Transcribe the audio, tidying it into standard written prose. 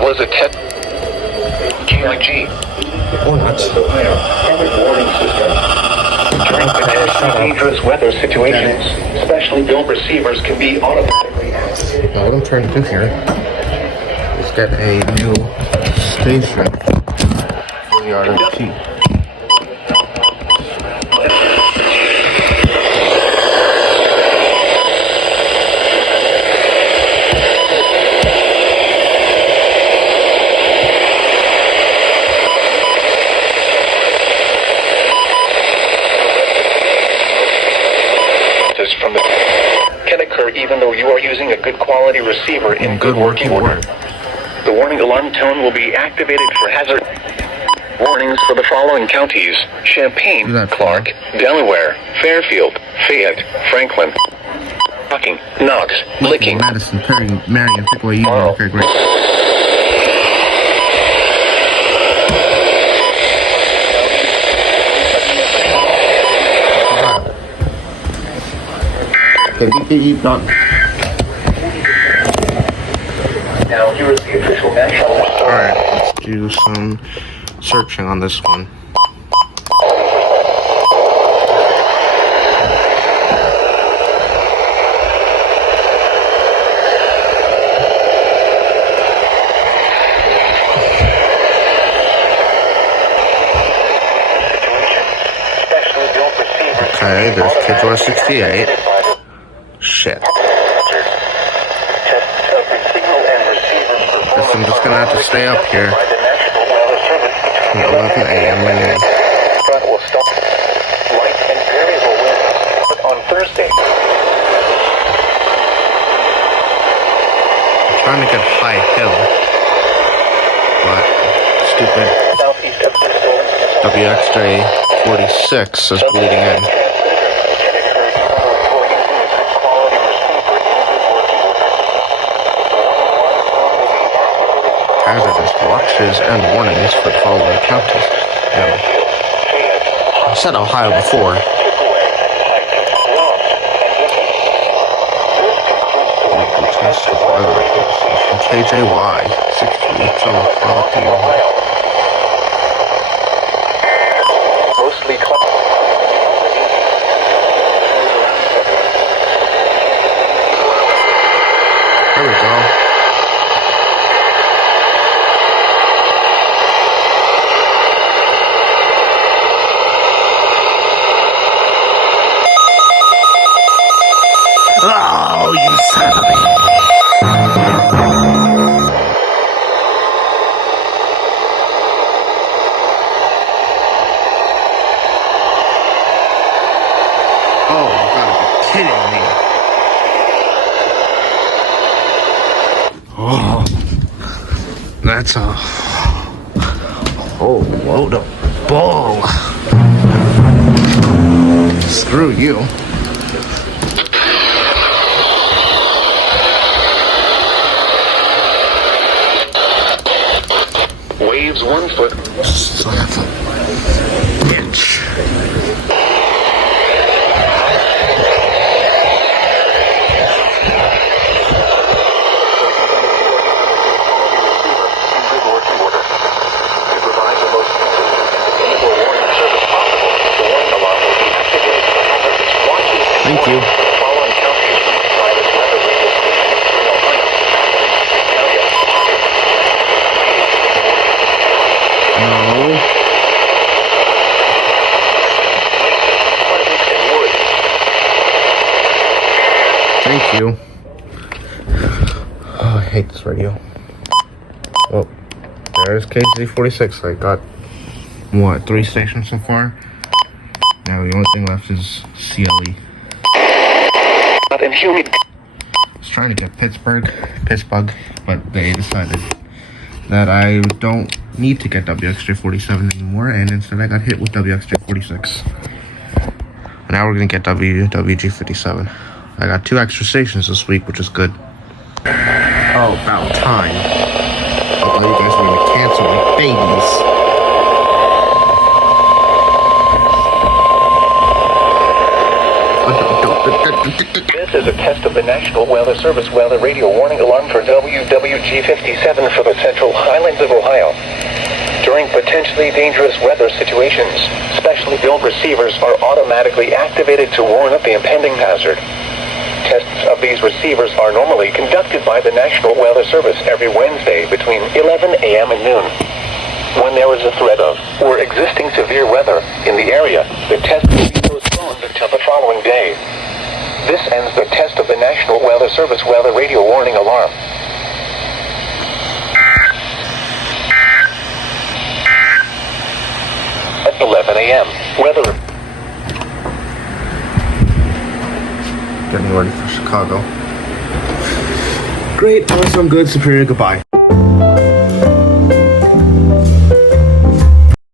was a test. GIG. What? Warning system. During dangerous weather situations, specially built receivers can be automatically activated. Now what I'm trying to do here is get a new station for the RFT. From the can occur even though you are using a good quality receiver in good working order. The warning alarm tone will be activated for hazard warnings for the following counties: Champaign, Clark, Delaware, Fairfield, Fayette, Franklin, Hocking, Knox, Licking, Madison, Perry, Marion, Pickaway, Union. Okay, great. Okay, done. Now here is the official national. Alright, let's do some searching on this one. Okay, there's KJOR 68. Shit. Guess I'm just gonna have to stay up here until 11 a.m. anyway. Front will stop. Light and variable winds on Thursday. I'm trying to get high hill, but stupid Southeast of Bristol. WXJ 46 is bleeding in. Hazardous watches and warnings for the following counties. Now, I said Ohio before. Weekly test of weather reports from KJY 68 on Ohio. Mostly There we go. Oh, you son of a bitch. Oh, you gotta be kidding me. Oh, that's a whole load of bull. Screw you. waves 1 foot. Son of a bitch. Thank you. No. Thank you. Oh, I hate this radio. Well, there's KZ46. I got, what, 3 stations so far? Now the only thing left is CLE. And humid. I was trying to get Pittsburgh, but they decided that I don't need to get WXJ47 anymore, and instead I got hit with WXJ46. Now we're gonna get WG57. I got 2 extra stations this week, which is good. Oh, about time. I thought you guys were gonna cancel my babies. But don't This is a test of the National Weather Service weather radio warning alarm for WWG57 for the Central Highlands of Ohio. During potentially dangerous weather situations, specially built receivers are automatically activated to warn of the impending hazard. Tests of these receivers are normally conducted by the National Weather Service every Wednesday between 11 a.m. and noon. When there is a threat of or existing severe weather in the area, the test will be postponed until the following day. This ends the test of the National Weather Service weather radio warning alarm. At 11 a.m., weather. Getting ready for Chicago. Great, awesome, good, superior, goodbye.